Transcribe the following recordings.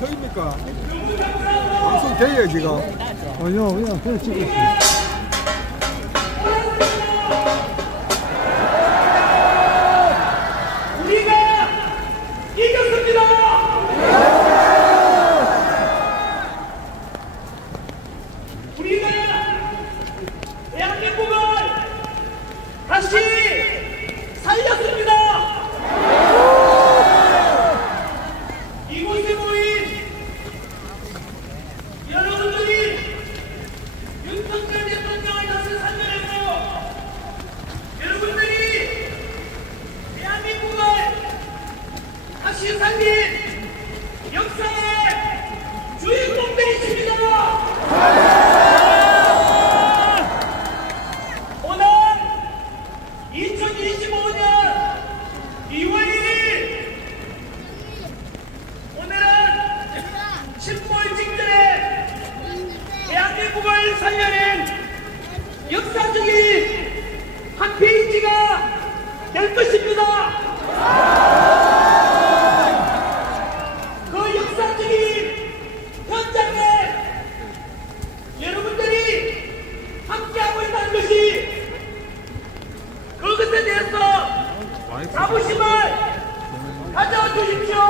터입니까? 방송 돼요 지금? 아니요, 그냥 찍고 있어요. 살려낸 역사적인 한 페이지가 될 것입니다. 그 역사적인 현장에 여러분들이 함께하고 있다는 것이 그것에 대해서 자부심을 가져주십시오.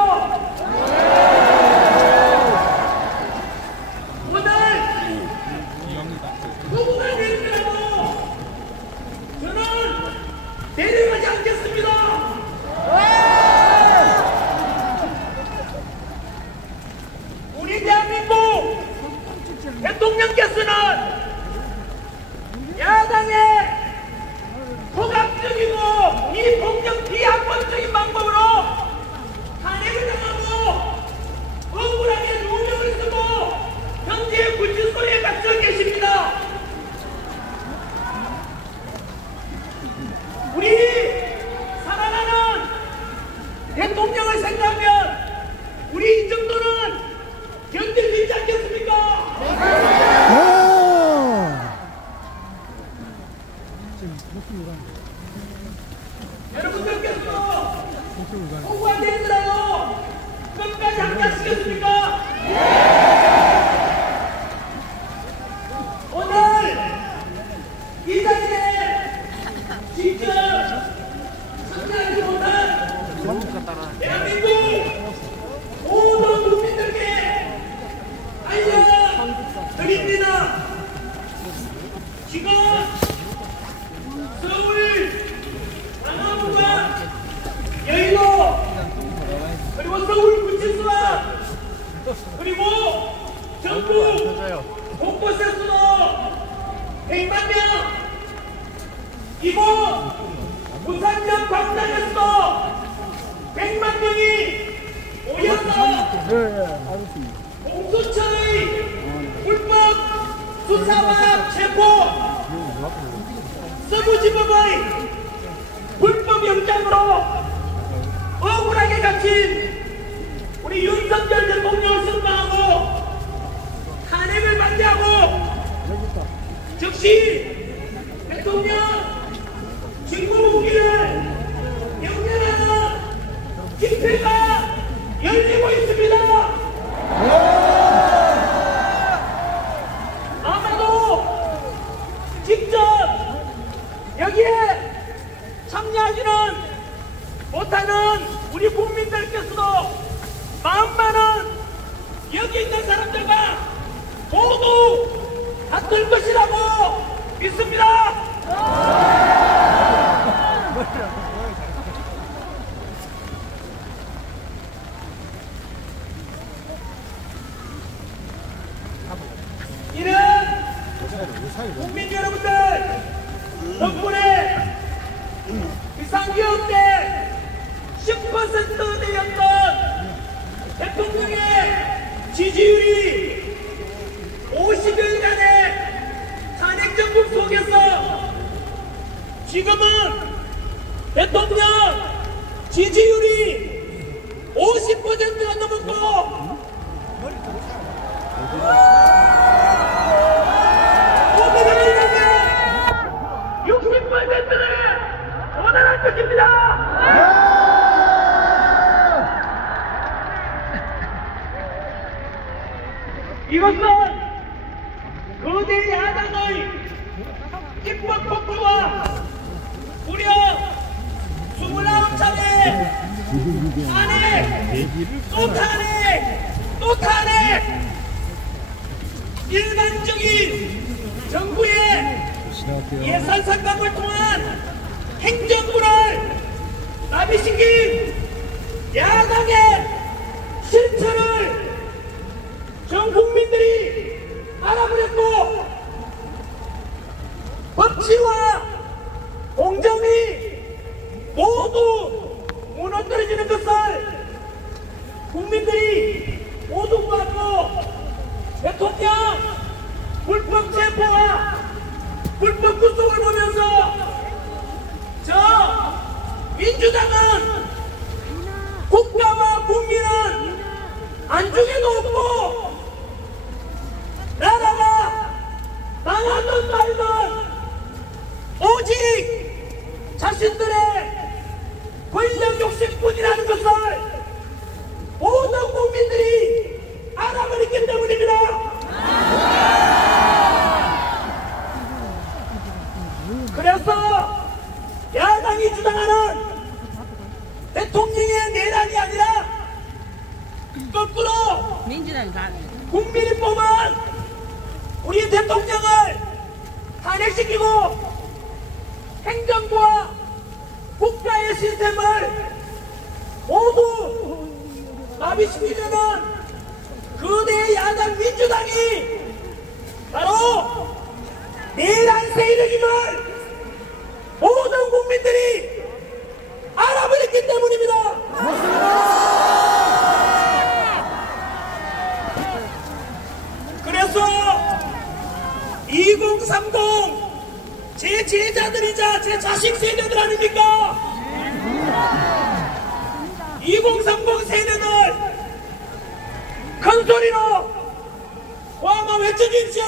누구를 내리더라도 저는 내려가지 않겠습니다. 우리 대한민국 대통령께서는 야당의 폭압적이고 비폭력 비합법적인 방법으로 탄핵을 당하고 억울하게 누명을 쓰고 현재 구치소에 갇혀 계십니다. 우리 사랑하는 대통령을 생각하면 우리 이 정도는 견딜 수 있지 않겠습니까? 여러분들께서 억울한 일이라도 끝까지 함께 하시겠습니까? 오늘 이 자리에 직접 참여하지 못한 대한민국 모든 국민들께 알려드립니다. 지금 서울 강화문과 여의도 그리고 서울 구치소와 그리고 전국 곳곳에서도 100만 명 이곳 부산역 광장에서도 100만 명이 모여서 공수처의 불법 수사와 체포 서부지법의 불법 영장으로 억울하게 갇힌 우리 윤석열 대통령을 선망하고 탄핵을 반대하고 즉시 대통령 직무무기를 영면하는 집회가 열리고 있습니다. 아마도 직접 여기에 참여하지는 못하는 우리 국민들께서도 마음만은 여기 있는 사람들과 모두 같을 것이라고 믿습니다. 이는 국민 여러분들 덕분에 비상기업 때 10% 되었던 대통령의 지지율이 50여일간의 탄핵정국 속에서 지금은 대통령 지지율이 50%가 넘었고 오늘은 60%를 원활할 것입니다. 이것은 거대 야당의 입법 폭주와 무려 29차례 탄핵, 또 탄핵, 또 탄핵! 일반적인 정부의 예산 삭감을 통한 행정부를 마비시킨 야당의 실체를 전 국민들이 알아버렸고 법치와 공정이 모두 무너뜨려지는 것을 국민들이 모두 보았고 대통령 불법 체포와 불법 구속을 보면서 저 민주당은 국가와 국민은 안중에도 없고 나라가 망하든 말든 오직 자신들의 권력 욕심뿐이라는 것을 모든 국민들이 알아버렸기 때문입니다. 그래서 야당이 주장하는 대통령의 내란이 아니라 거꾸로 국민이 뽑은 우리 대통령을 탄핵시키고 행정부와 국가의 시스템을 모두 마비시키려는 거대 야당 민주당이 바로 내란 세력임을 모든 국민들이 알아버렸기 때문입니다. 그래서 2030 제 제자들이자 제 자식 세대들 아닙니까? 2030 세대들 큰 소리로 한번 외쳐주십시오.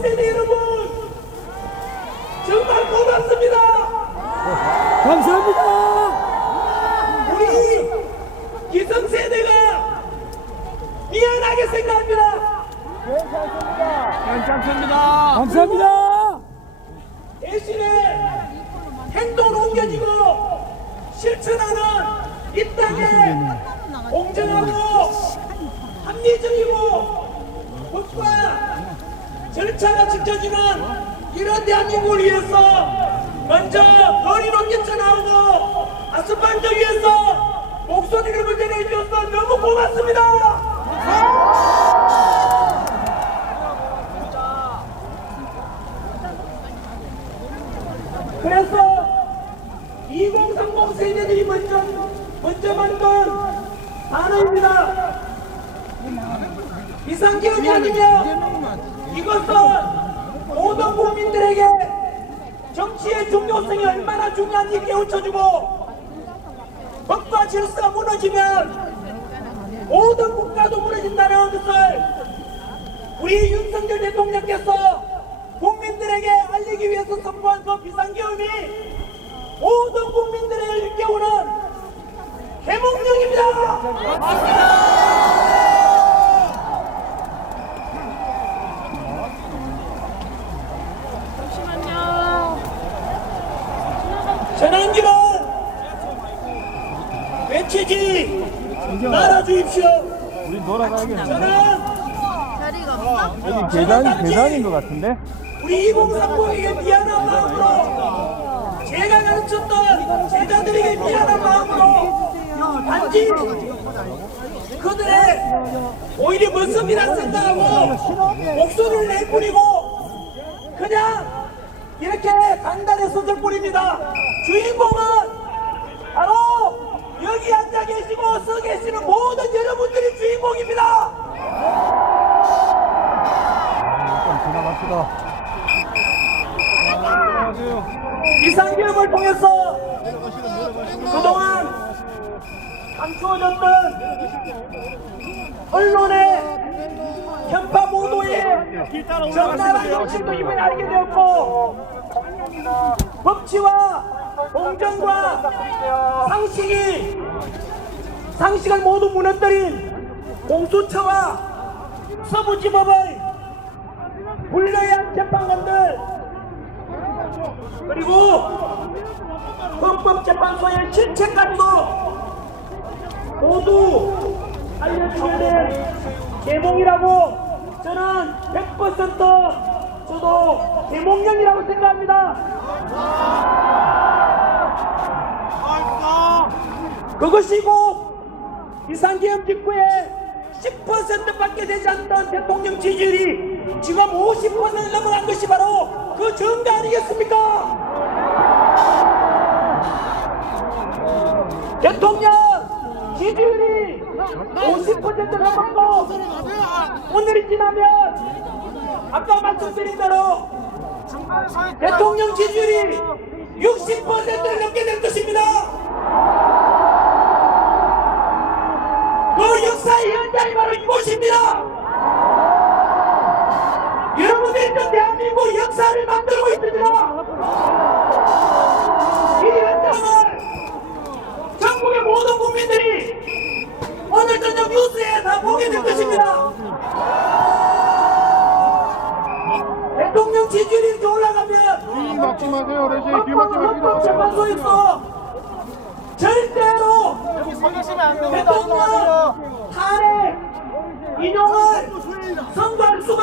세대 여러분 정말 고맙습니다. 감사합니다. 우리 기성세대가 미안하게 생각합니다. 괜찮습니다. 감사합니다. 대신에 행동을 옮겨지고 실천하는 이 땅에 공정하고 합리적이고 법과 절차가 지켜지는 이런 대한민국을 위해서 먼저 어린옷 뛰쳐나오고 아스팔트 위에서 목소리를 먼저 내주셔서 너무 고맙습니다. 그래서 2030 세대들이 먼저 만든 단어입니다. 비상계엄이 아니며 이것은 모든 국민들에게 정치의 중요성이 얼마나 중요한지 깨우쳐주고 법과 질서가 무너지면 모든 국가도 무너진다는 것을 우리 윤석열 대통령께서 국민들에게 알리기 위해서 선포한 그 비상계엄이 모든 국민들을 일깨우는 해몽령입니다. 전환기는 외치지 말아주십시오. 우리 돌아가야겠네. 저는 여기 계단인 것 같은데? 우리 2030에게 미안한 마음으로 제가 가르쳤던 제자들에게 미안한 마음으로 단지 그들의 오히려 멋습이라 생각하고 목소리를 내뿐이고 그냥 이렇게 강단했었을 뿐입니다. 주인공은 바로 여기 앉아 계시고 서 계시는 모든 여러분들이 주인공입니다. 지나갑시다. 비상계엄을 통해서 그동안 감추어졌던 언론의 편파 보도에 정당한 정치도 이번에 알게 되었고 법치와 공정과 상식을 모두 무너뜨린 공수처와 서부지법의 불리한 재판관들 그리고 헌법재판소의 실체까지도 모두 알려주게 된 계몽이라고 저는 100% 저도 계몽령이라고 생각합니다. 그것이고 비상계엄 직후에 10%밖에 되지 않던 대통령 지지율이 지금 50%를 넘어간 것이 바로 그 증거 아니겠습니까? 대통령 지지율이 50% 넘었고 오늘이 지나면 아까 말씀드린 대로 대통령 지지율이 60%를 넘게 될 것입니다. 그 역사의 현장이 바로 이곳입니다. 여러분들이 있는 대한민국 역사를 만들고 있습니다. 이 현장을 전국의 모든 국민들이 오늘 저녁 뉴스에 다 보게 될 것입니다. 대통령 지지율이 이렇게 올라가면 막지 마세요, 어르신. 길 막지 마시고. 헌법재판소에서 절대로 대통령 탄핵 인용을 선고할 수가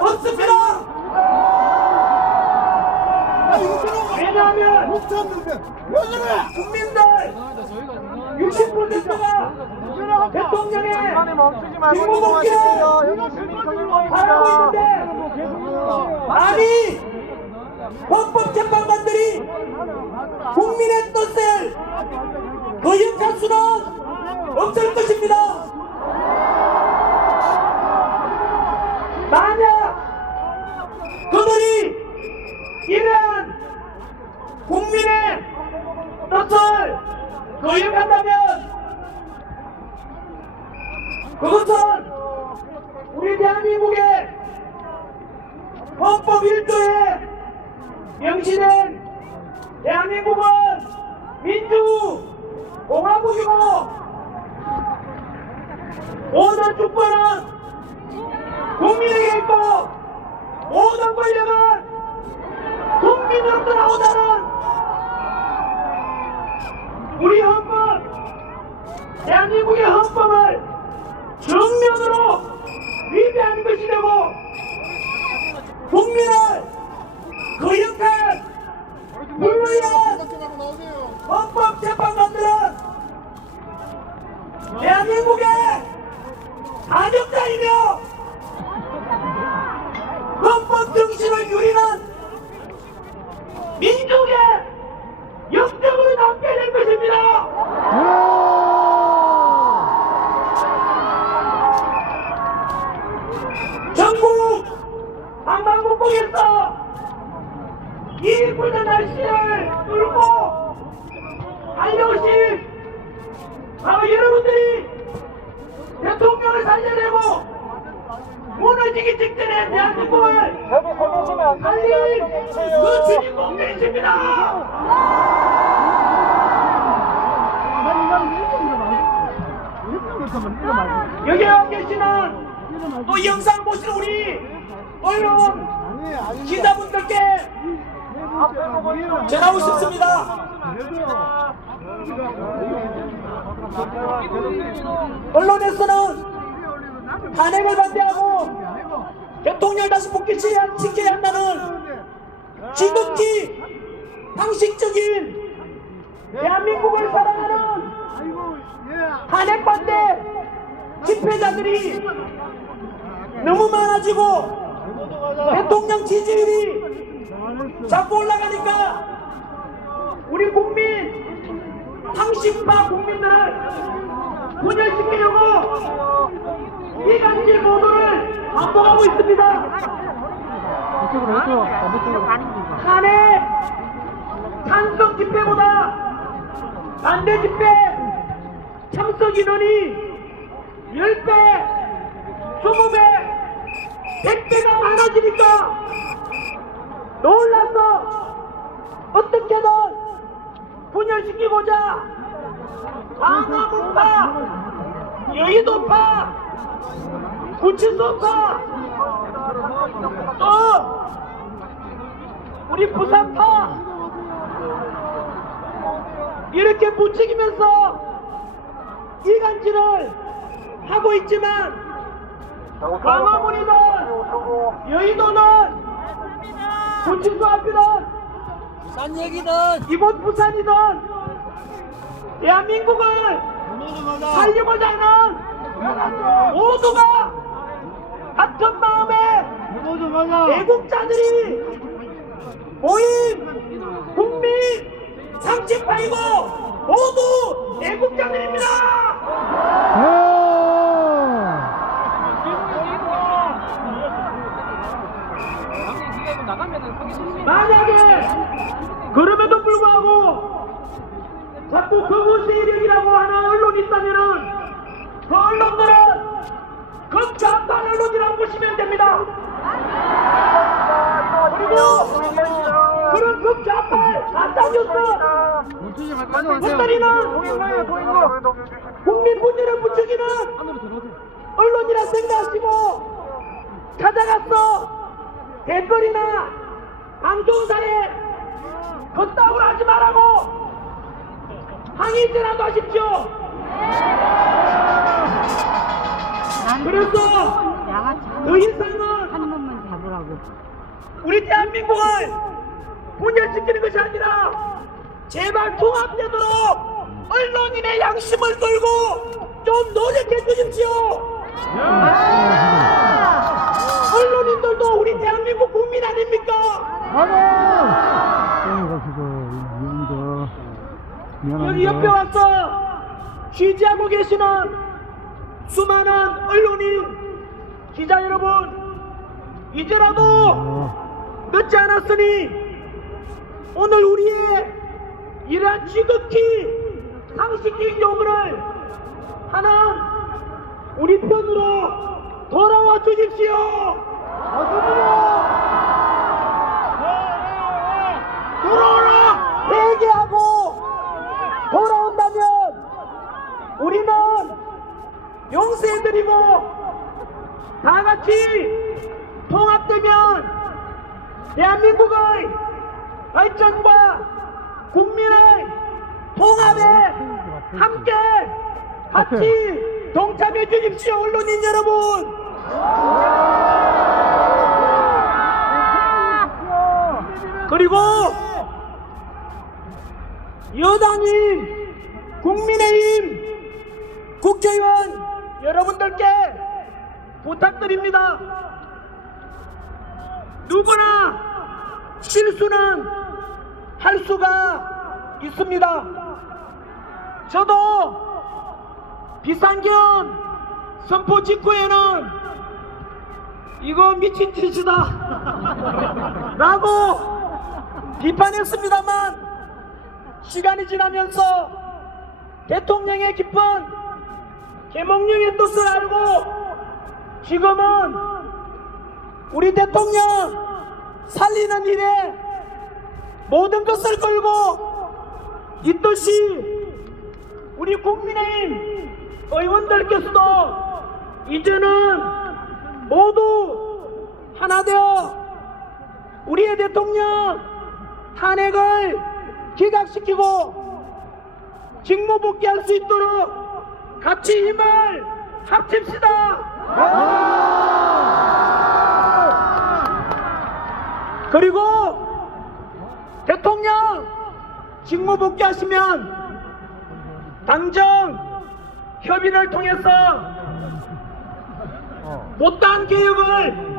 없습니다. 왜냐하면 국민들 60%가 대통령의 직무복귀를 바라고 있는데 아니 헌법재판관들이 국민의 뜻을 거역할 수는 없을 것입니다. 만약 그들이 이러한 국민의 뜻을 거역한다면 그것은 우리 대한민국의 헌법 1조에 명시된 대한민국은 민주공화국이고 모든 주권은 국민에게 있고 모든 권력은 국민으로부터 나오다는 우리 헌법 대한민국의 헌법을 정면으로 위배하는 것이 되고 국민을 거역한 불리한 헌법재판관들은 대한민국의 가족자이며 헌법 정신을 유리는 민족의 역적으로 남게 될 것입니다. 전국 방방곡곡에서 이 푸른 날씨를 뚫고 달려오신 바로 여러분들이 대통령을 살려내고 무너지기 직전에 대한민국을 살린 그 주인공들이십니다. 여기 와 계시는 또 이 영상 보시는 우리 언론 기자분들께 전하고 싶습니다. 언론에서는 탄핵을 반대하고 대통령을 다시 복귀시켜야 한다는 지극히 상식적인 대한민국을 사랑하는 탄핵 반대 집회자들이 너무 많아지고 대통령 지지율이 자꾸 올라가니까 우리 국민 상식파 국민들을 분열시키려고 이간질 보도를 반복하고 있습니다. 탄핵 찬성 집회보다 반대 집회 참석 인원이 10배, 20배, 100배가 많아지니까 놀라서 어떻게든 분열시키고자 광화문파, 여의도파, 구치소파, 또 우리 부산파 이렇게 부추기면서 이간질을 하고 있지만 광화문이든 여의도는 구치소 앞이든 싼 얘기든 이곳 부산이든 대한민국을 살리고자 하는 모두가 같은 마음의 애국자들이 모인 국민 38고 모두 애국자들입니다. 만약에 그럼에도 불구하고 자꾸 극우 세력이라고 하는 언론이 있다면은 그 언론들은 극좌파 언론이라고 보시면 됩니다. 그리고 그런 극좌파 가짜뉴스 헛다리는 국민 분열을 부추기는 언론이라 생각하시고 찾아가서 댓글이나 방송사에 그따구로 하지 말라고 항의제라도 하십시오. 그래서 더 이상은 한 번만 잡으라고. 우리 대한민국을 분열시키는 것이 아니라 제발 통합되도록 언론인의 양심을 걸고 좀 노력해 주십시오. 언론인들도 우리 대한민국 국민 아닙니까? 여기 옆에 와서 취재하고 계시는 수많은 언론인 기자 여러분, 이제라도 늦지 않았으니 오늘 우리의 이러한 지극히 상식적인 요구를 하는 우리 편으로 돌아와 주십시오. 돌아오라 회개하고 돌아온다면 우리는 용서해드리고 다 같이 통합되면 대한민국의 발전과 국민의 통합에 함께 같이 동참해 주십시오. 언론인 여러분, 그리고 여당인 국민의힘 국회의원 여러분들께 부탁드립니다. 누구나 실수는 할 수가 있습니다. 저도 비상계엄 선포 직후에는 이거 미친 짓이다 라고 비판했습니다만 시간이 지나면서 대통령의 깊은 계몽령의 뜻을 알고 지금은 우리 대통령 살리는 일에 모든 것을 걸고 이 뜻이 우리 국민의힘 의원들께서도 이제는 모두 하나 되어 우리의 대통령 탄핵을 기각시키고 직무 복귀할 수 있도록 같이 힘을 합칩시다. 그리고 대통령 직무 복귀하시면 당정 협의를 통해서 못다한 개혁을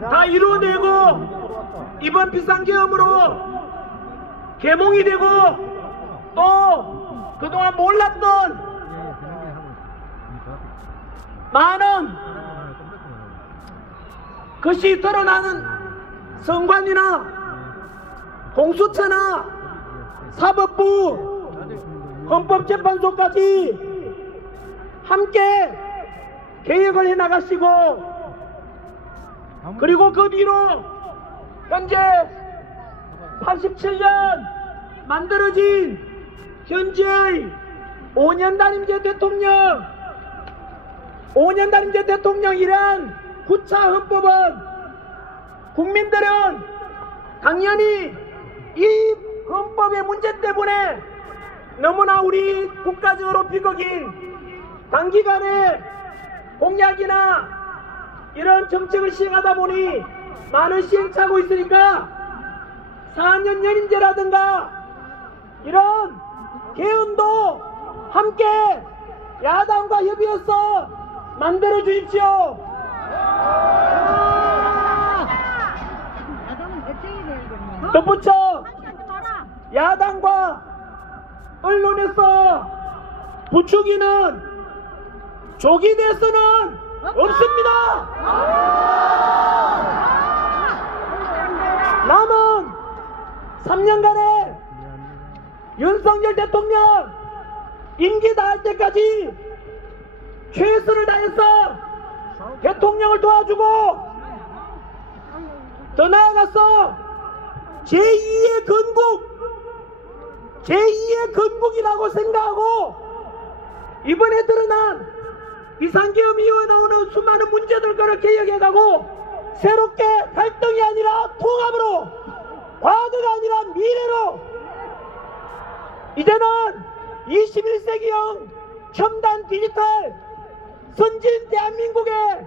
다 이루어내고 이번 비상계엄으로 개몽이 되고 또 그동안 몰랐던 많은 것이 드러나는 선관위나 공수처나 사법부, 헌법재판소까지 함께 개혁을 해나가시고 그리고 그 뒤로 현재 87년 만들어진 현재의 5년 단임제 대통령이란 9차 헌법은 국민들은 당연히 이 헌법의 문제 때문에 너무나 우리 국가적으로 비극인 단기간에 공약이나 이런 정책을 시행하다 보니 많은 시행착오가 있으니까 4년 연임제라든가 이런 개헌도 함께 야당과 협의해서 만들어 주십시오. 덧붙여 야당과 언론에서 부추기는 조기 대선은 없습니다. 남은 3년간의 윤석열 대통령 임기 다할 때까지 최선을 다해서 대통령을 도와주고 더 나아가서 제2의 건국이라고 생각하고 이번에 드러난 비상계엄 이후에 나오는 수많은 문제들과를 개혁해가고 새롭게 갈등이 아니라 통합으로, 과거가 아니라 미래로 이제는 21세기형 첨단 디지털 선진 대한민국의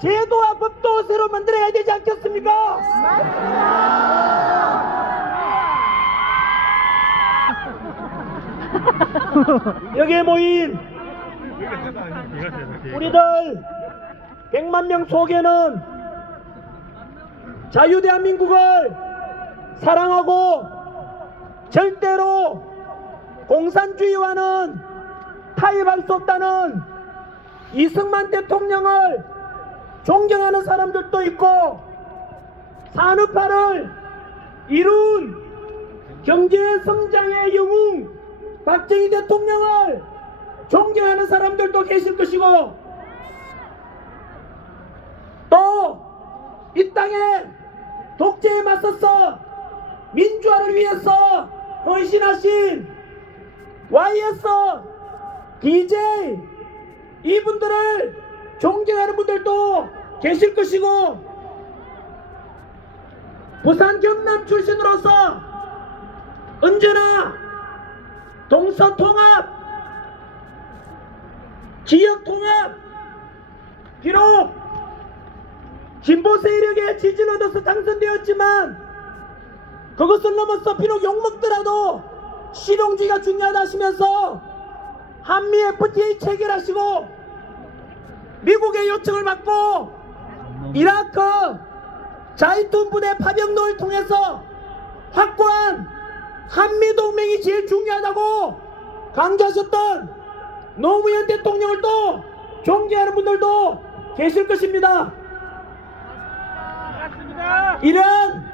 제도와 법도 새로 만들어야 되지 않겠습니까? 여기에 모인 우리들 100만 명 속에는 자유대한민국을 사랑하고 절대로 공산주의와는 타협할 수 없다는 이승만 대통령을 존경하는 사람들도 있고 산업화를 이룬 경제성장의 영웅 박정희 대통령을 존경하는 사람들도 계실 것이고 또 이 땅에 독재에 맞서서 민주화를 위해서 헌신하신 YS, DJ 이분들을 존경하는 분들도 계실 것이고 부산 경남 출신으로서 언제나 동서통합, 지역통합, 비록 진보 세력의 지지를 얻어서 당선되었지만 그것을 넘어서 비록 욕먹더라도 실용주의가 중요하다 하시면서 한미 FTA 체결하시고 미국의 요청을 받고 이라크 자이툰 부대 파병로를 통해서 확고한 한미동맹이 제일 중요하다고 강조하셨던 노무현 대통령을 또 존경하는 분들도 계실 것입니다. 이런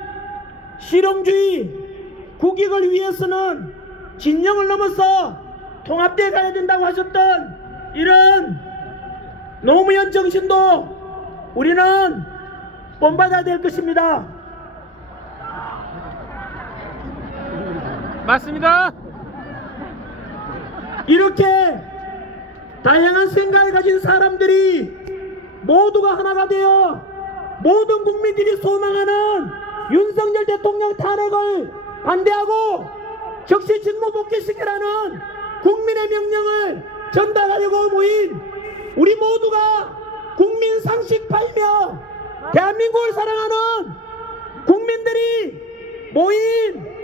실용주의 국익을 위해서는 진영을 넘어서 통합되어 가야 된다고 하셨던 이런 노무현 정신도 우리는 본받아야 될 것입니다. 맞습니다. 이렇게 다양한 생각을 가진 사람들이 모두가 하나가 되어 모든 국민들이 소망하는 윤석열 대통령 탄핵을 반대하고 즉시 직무 복귀시키라는 국민의 명령을 전달하려고 모인 우리 모두가 국민 상식파이며 대한민국을 사랑하는 국민들이 모인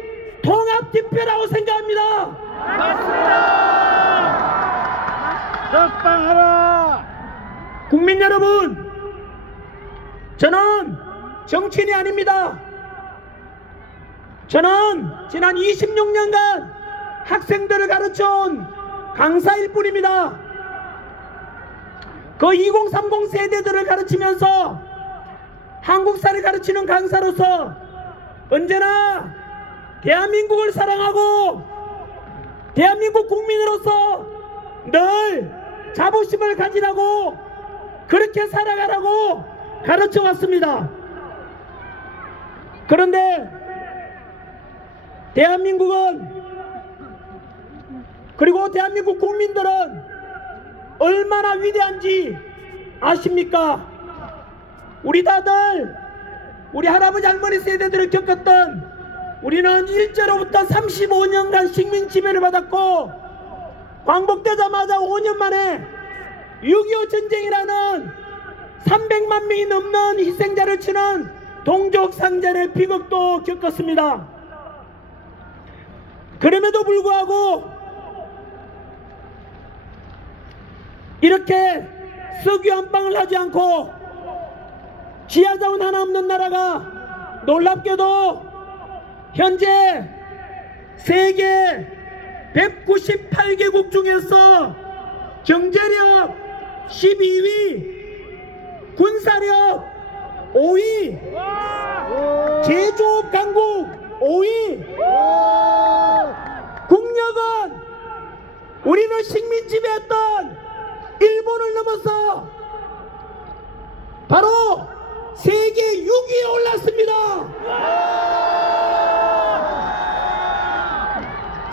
통합집회라고 생각합니다. 맞습니다. 적당하라. 국민 여러분, 저는 정치인이 아닙니다. 저는 지난 26년간 학생들을 가르쳐온 강사일 뿐입니다. 그 2030 세대들을 가르치면서 한국사를 가르치는 강사로서 언제나 대한민국을 사랑하고 대한민국 국민으로서 늘 자부심을 가지라고 그렇게 살아가라고 가르쳐 왔습니다. 그런데 대한민국은, 그리고 대한민국 국민들은 얼마나 위대한지 아십니까? 우리 다들, 우리 할아버지 할머니 세대들을 겪었던, 우리는 일제로부터 35년간 식민 지배를 받았고 광복되자마자 5년 만에 6.25 전쟁이라는 300만 명이 넘는 희생자를 치는 동족상잔의 비극도 겪었습니다. 그럼에도 불구하고 이렇게 석유 한 방울 하지 않고 지하자원 하나 없는 나라가 놀랍게도 현재 세계 198개국 중에서 경제력 12위, 군사력 5위, 제조업 강국 5위, 국력은 우리는 식민 지배했던 일본을 넘어서 바로 세계 6위에 올랐습니다.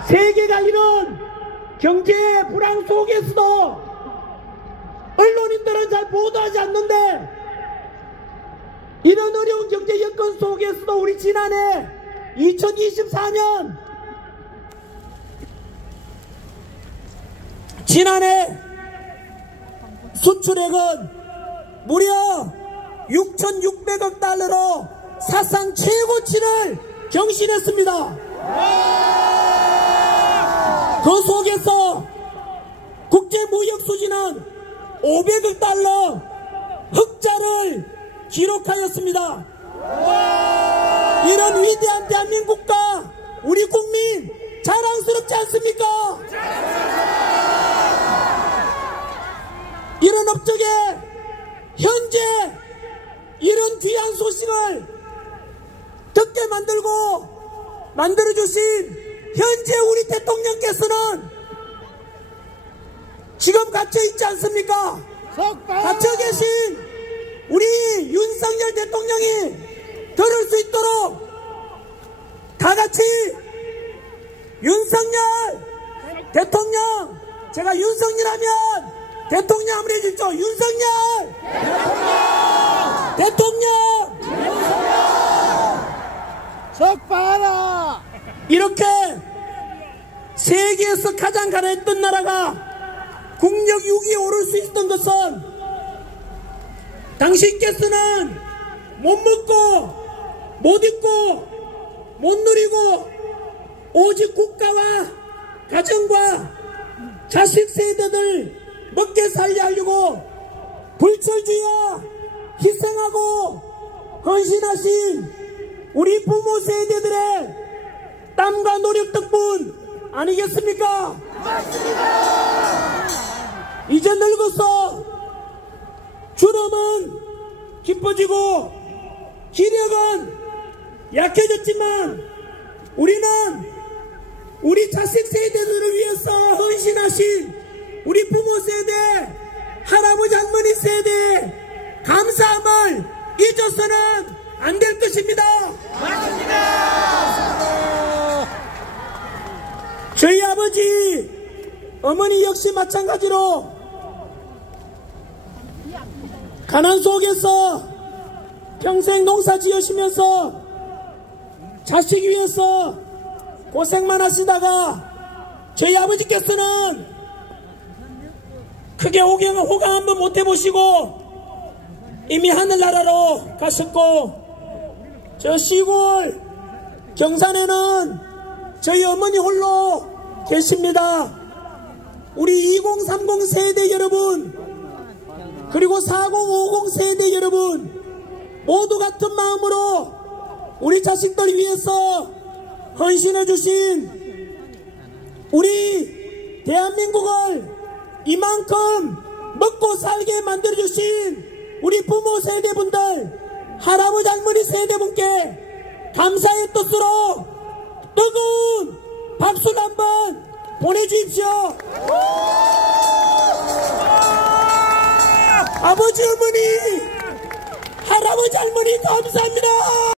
세계가 이런 경제 불황 속에서도 언론인들은 잘 보도하지 않는데, 이런 어려운 경제 여건 속에서도 우리 지난해 2024년 수출액은 무려 6,600억 달러로 사상 최고치를 경신했습니다. 그 속에서 국제무역수지는 500억 달러 흑자를 기록하였습니다. 이런 위대한 대한민국과 우리 국민 자랑스럽지 않습니까? 이런 업적에 현재 이런 귀한 소식을 듣게 만들어주신 현재 우리 대통령께서는 지금 갇혀있지 않습니까? 갇혀 계신 우리 윤석열 대통령이 들을 수 있도록 다같이 윤석열 대통령, 제가 윤석열하면 대통령 한번 해주십시오. 윤석열 대통령 적발하라. 이렇게 세계에서 가장 가난했던 나라가 국력 6위에 오를 수 있었던 것은 당신께서는 못 먹고 못 입고 못 누리고 오직 국가와 가정과 자식 세대들 먹게 살게 하려고 불철주야 희생하고 헌신하신 우리 부모 세대들의 땀과 노력 덕분 아니겠습니까? 맞습니다. 이제 늙어서 주름은 깊어지고 기력은 약해졌지만 우리는 우리 자식 세대들을 위해서 헌신하신 우리 부모 세대, 할아버지 할머니 세대의 감사함을 잊어서는 안 될 것입니다. 맞습니다. 저희 아버지, 어머니 역시 마찬가지로 가난 속에서 평생 농사 지으시면서 자식 위해서 고생만 하시다가 저희 아버지께서는 크게 호강 한번 못 해보시고 이미 하늘나라로 가셨고, 저 시골 경산에는 저희 어머니 홀로 계십니다. 우리 2030 세대 여러분, 그리고 4050 세대 여러분, 모두 같은 마음으로 우리 자식들 위해서 헌신해 주신 우리 대한민국을 이만큼 먹고 살게 만들어 주신 우리 부모 세대분들, 할아버지 할머니 세대분께 감사의 뜻으로 뜨거운 박수를 한번 보내주십시오. 아버지 어머니 할아버지 할머니 감사합니다.